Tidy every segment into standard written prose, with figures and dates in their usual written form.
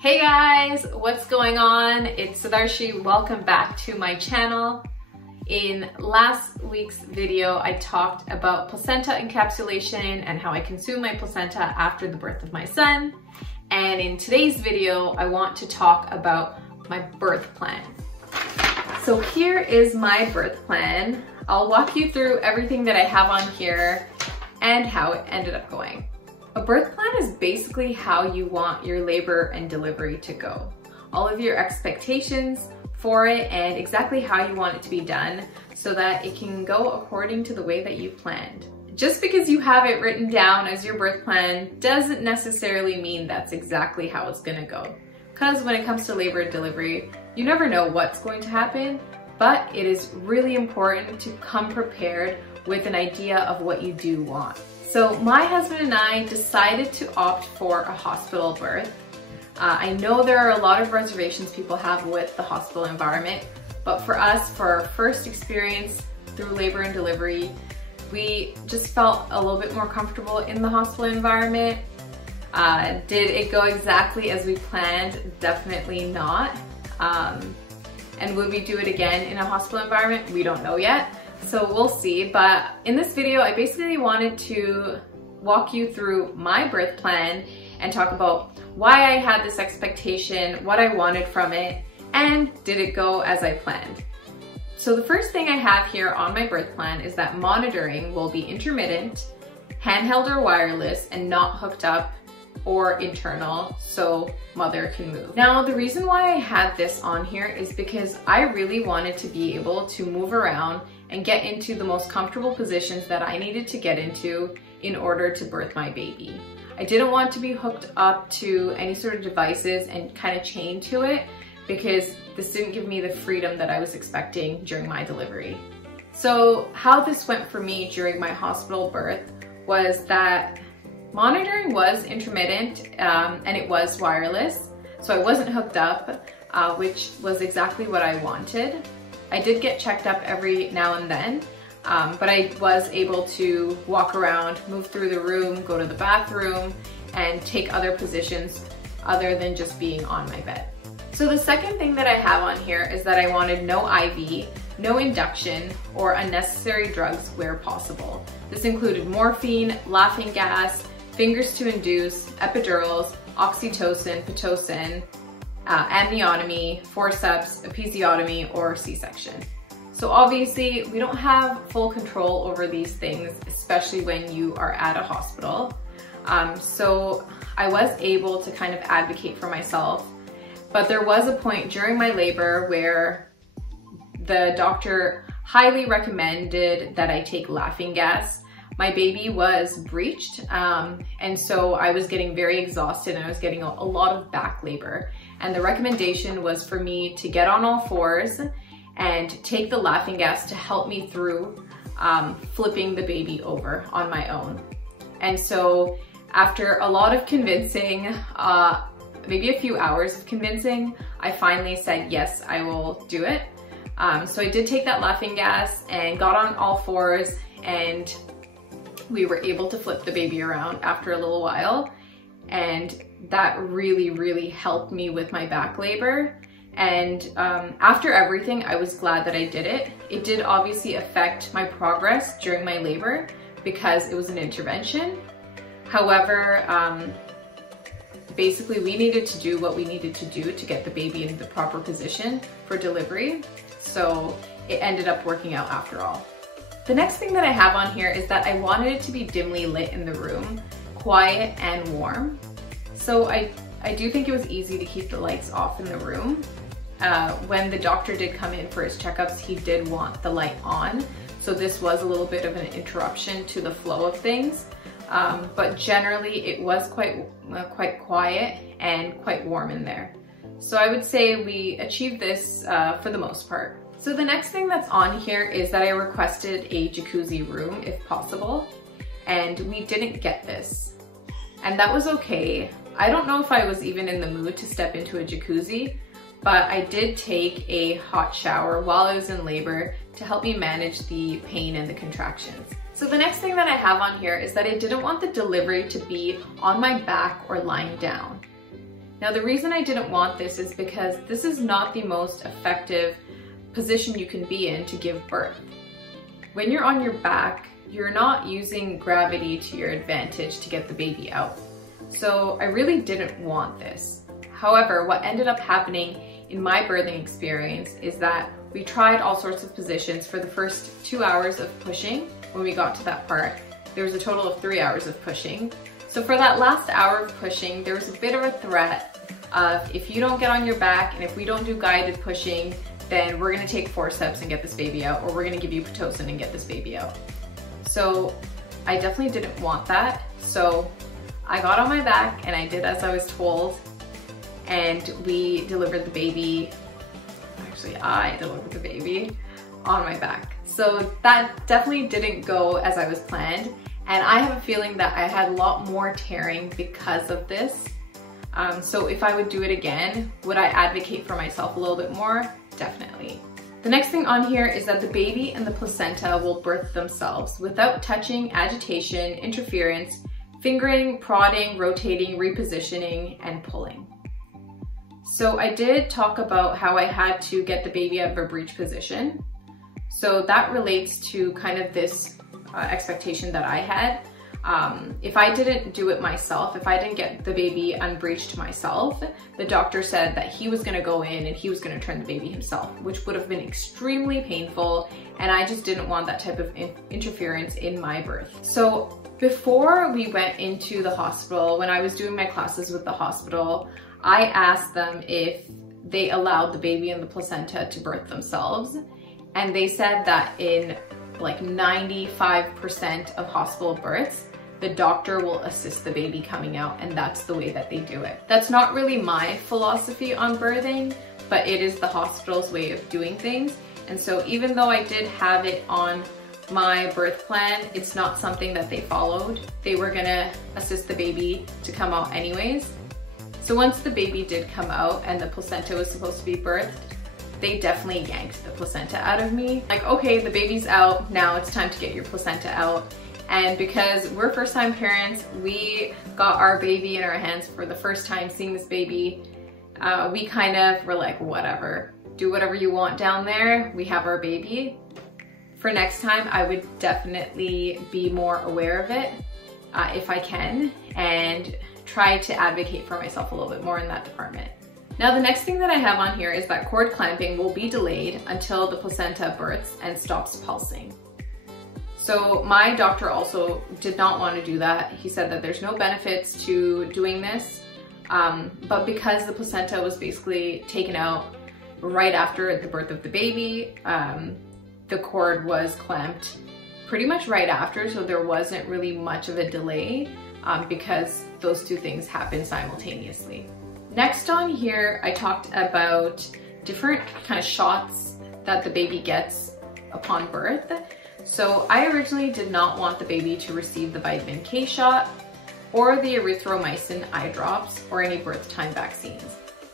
Hey guys, what's going on? It's Sadarshi. Welcome back to my channel. In last week's video, I talked about placenta encapsulation and how I consume my placenta after the birth of my son. And in today's video, I want to talk about my birth plan. So here is my birth plan. I'll walk you through everything that I have on here and how it ended up going. A birth plan is basically how you want your labor and delivery to go. All of your expectations for it and exactly how you want it to be done so that it can go according to the way that you planned. Just because you have it written down as your birth plan doesn't necessarily mean that's exactly how it's gonna go. Because when it comes to labor and delivery, you never know what's going to happen, but it is really important to come prepared with an idea of what you do want. So my husband and I decided to opt for a hospital birth. I know there are a lot of reservations people have with the hospital environment, but for us, for our first experience through labor and delivery, we just felt a little bit more comfortable in the hospital environment. Did it go exactly as we planned? Definitely not. And would we do it again in a hospital environment? We don't know yet. So we'll see, but in this video, I basically wanted to walk you through my birth plan and talk about why I had this expectation, what I wanted from it, and did it go as I planned. So the first thing I have here on my birth plan is that monitoring will be intermittent, handheld or wireless, and not hooked up or internal, so mother can move. Now, the reason why I had this on here is because I really wanted to be able to move around and get into the most comfortable positions that I needed to get into in order to birth my baby. I didn't want to be hooked up to any sort of devices and kind of chained to it because this didn't give me the freedom that I was expecting during my delivery. So how this went for me during my hospital birth was that monitoring was intermittent and it was wireless. So I wasn't hooked up, which was exactly what I wanted. I did get checked up every now and then, but I was able to walk around, move through the room, go to the bathroom, and take other positions other than just being on my bed. So the second thing that I have on here is that I wanted no IV, no induction, or unnecessary drugs where possible. This included morphine, laughing gas, fingers to induce, epidurals, oxytocin, pitocin, amniotomy, forceps, episiotomy, or C-section. So obviously we don't have full control over these things, especially when you are at a hospital. So I was able to kind of advocate for myself, but there was a point during my labor where the doctor highly recommended that I take laughing gas. My baby was breached, and so I was getting very exhausted and I was getting a lot of back labor. And the recommendation was for me to get on all fours and take the laughing gas to help me through flipping the baby over on my own. And so after a lot of convincing, maybe a few hours of convincing, I finally said, yes, I will do it. So I did take that laughing gas and got on all fours, and we were able to flip the baby around after a little while. And that really helped me with my back labor. And after everything, I was glad that I did it. It did obviously affect my progress during my labor because it was an intervention. However, basically we needed to do what we needed to do to get the baby into the proper position for delivery. So it ended up working out after all. The next thing that I have on here is that I wanted it to be dimly lit in the room, quiet and warm. So I do think it was easy to keep the lights off in the room. When the doctor did come in for his checkups, he did want the light on. So this was a little bit of an interruption to the flow of things. But generally it was quite quiet and quite warm in there. So I would say we achieved this for the most part. So the next thing that's on here is that I requested a jacuzzi room if possible, and we didn't get this. And that was okay. I don't know if I was even in the mood to step into a jacuzzi, but I did take a hot shower while I was in labor to help me manage the pain and the contractions. So the next thing that I have on here is that I didn't want the delivery to be on my back or lying down. Now the reason I didn't want this is because this is not the most effective position you can be in to give birth. When you're on your back, you're not using gravity to your advantage to get the baby out. So I really didn't want this. However, what ended up happening in my birthing experience is that we tried all sorts of positions for the first 2 hours of pushing. When we got to that part, there was a total of 3 hours of pushing. So for that last hour of pushing, there was a bit of a threat of if you don't get on your back and if we don't do guided pushing, then we're gonna take forceps and get this baby out, or we're gonna give you Pitocin and get this baby out. So I definitely didn't want that. So I got on my back and I did as I was told, and we delivered the baby. Actually, I delivered the baby on my back. So that definitely didn't go as I was planned. And I have a feeling that I had a lot more tearing because of this. So if I would do it again, would I advocate for myself a little bit more? Definitely. The next thing on here is that the baby and the placenta will birth themselves without touching, agitation, interference, fingering, prodding, rotating, repositioning, and pulling. So I did talk about how I had to get the baby out of a breech position. So that relates to kind of this expectation that I had. If I didn't do it myself, if I didn't get the baby unbreeched myself, the doctor said that he was gonna go in and he was gonna turn the baby himself, which would have been extremely painful, and I just didn't want that type of interference in my birth. So before we went into the hospital, when I was doing my classes with the hospital, I asked them if they allowed the baby and the placenta to birth themselves, and they said that in like 95% of hospital births, the doctor will assist the baby coming out, and that's the way that they do it. That's not really my philosophy on birthing, but it is the hospital's way of doing things. And so even though I did have it on my birth plan, it's not something that they followed. They were gonna assist the baby to come out anyways. So once the baby did come out and the placenta was supposed to be birthed, they definitely yanked the placenta out of me. Like, okay, the baby's out, now it's time to get your placenta out. And because we're first-time parents, we got our baby in our hands for the first time seeing this baby. We kind of were like, whatever, do whatever you want down there, we have our baby. For next time, I would definitely be more aware of it if I can, and try to advocate for myself a little bit more in that department. Now the next thing that I have on here is that cord clamping will be delayed until the placenta births and stops pulsing. So my doctor also did not want to do that. He said that there's no benefits to doing this, but because the placenta was basically taken out right after the birth of the baby, the cord was clamped pretty much right after, so there wasn't really much of a delay because those two things happened simultaneously. Next on here, I talked about different kind of shots that the baby gets upon birth. So I originally did not want the baby to receive the vitamin K shot or the erythromycin eye drops or any birth time vaccines.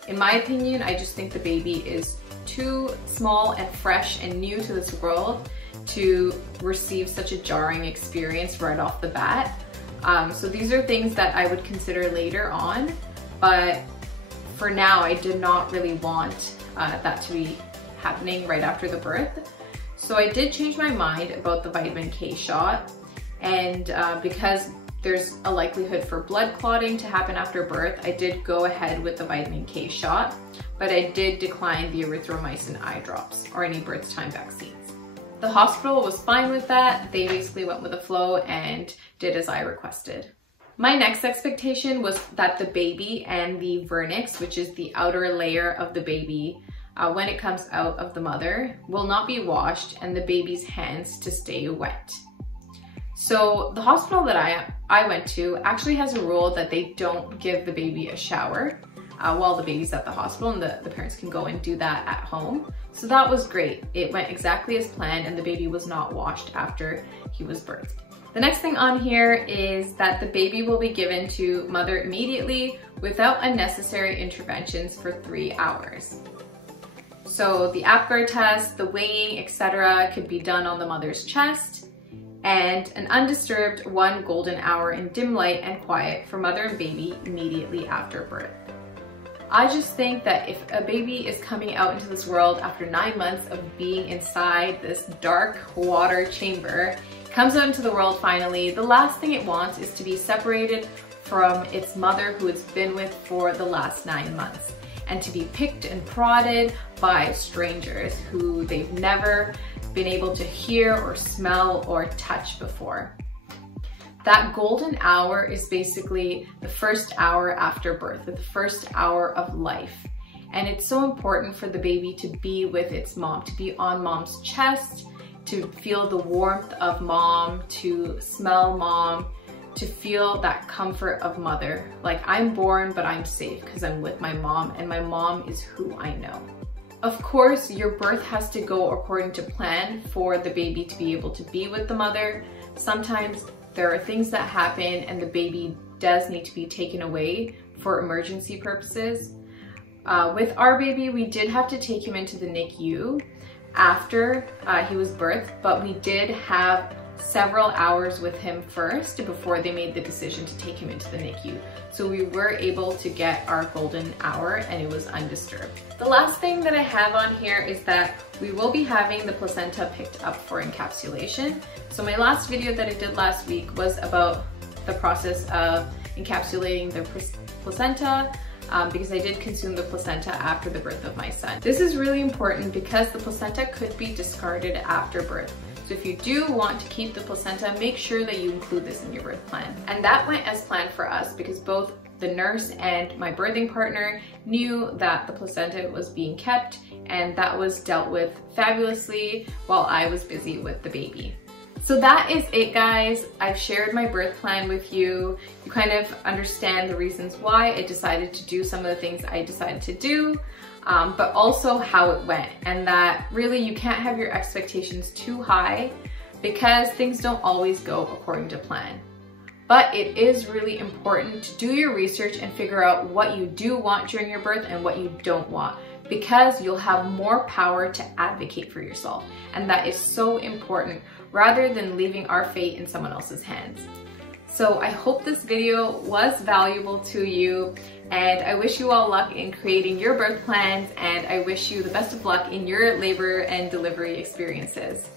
In my opinion, I just think the baby is too small and fresh and new to this world to receive such a jarring experience right off the bat. So these are things that I would consider later on, but for now, I did not really want that to be happening right after the birth. So I did change my mind about the vitamin K shot, and because there's a likelihood for blood clotting to happen after birth, I did go ahead with the vitamin K shot, but I did decline the erythromycin eye drops or any birth time vaccines. The hospital was fine with that. They basically went with the flow and did as I requested. My next expectation was that the baby and the vernix, which is the outer layer of the baby, when it comes out of the mother, will not be washed and the baby's hands to stay wet. So the hospital that I went to actually has a rule that they don't give the baby a shower while the baby's at the hospital, and the parents can go and do that at home. So that was great. It went exactly as planned and the baby was not washed after he was birthed. The next thing on here is that the baby will be given to mother immediately without unnecessary interventions for 3 hours. So the Apgar test, the weighing, etc. could be done on the mother's chest, and an undisturbed 1 golden hour in dim light and quiet for mother and baby immediately after birth. I just think that if a baby is coming out into this world after 9 months of being inside this dark water chamber, comes out into the world finally, the last thing it wants is to be separated from its mother who it's been with for the last 9 months, and to be picked and prodded by strangers who they've never been able to hear or smell or touch before. That golden hour is basically the first hour after birth, the first hour of life. And it's so important for the baby to be with its mom, to be on mom's chest, to feel the warmth of mom, to smell mom, to feel that comfort of mother. Like, I'm born, but I'm safe because I'm with my mom, and my mom is who I know. Of course, your birth has to go according to plan for the baby to be able to be with the mother. Sometimes there are things that happen and the baby does need to be taken away for emergency purposes. With our baby, we did have to take him into the NICU after he was birthed, but we did have several hours with him first before they made the decision to take him into the NICU. So we were able to get our golden hour and it was undisturbed. The last thing that I have on here is that we will be having the placenta picked up for encapsulation. So my last video that I did last week was about the process of encapsulating the placenta, because I did consume the placenta after the birth of my son. This is really important because the placenta could be discarded after birth. So if you do want to keep the placenta, make sure that you include this in your birth plan. And that went as planned for us because both the nurse and my birthing partner knew that the placenta was being kept, and that was dealt with fabulously while I was busy with the baby. So that is it, guys. I've shared my birth plan with you. You kind of understand the reasons why I decided to do some of the things I decided to do, but also how it went, and that really you can't have your expectations too high because things don't always go according to plan. But it is really important to do your research and figure out what you do want during your birth and what you don't want, because you'll have more power to advocate for yourself. And that is so important, rather than leaving our fate in someone else's hands. So I hope this video was valuable to you, and I wish you all luck in creating your birth plans, and I wish you the best of luck in your labor and delivery experiences.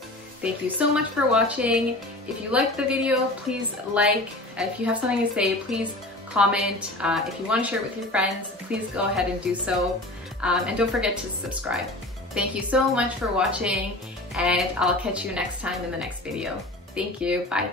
Thank you so much for watching. If you liked the video, please like. If you have something to say, please comment. If you want to share it with your friends, please go ahead and do so. And don't forget to subscribe. Thank you so much for watching, and I'll catch you next time in the next video. Thank you. Bye.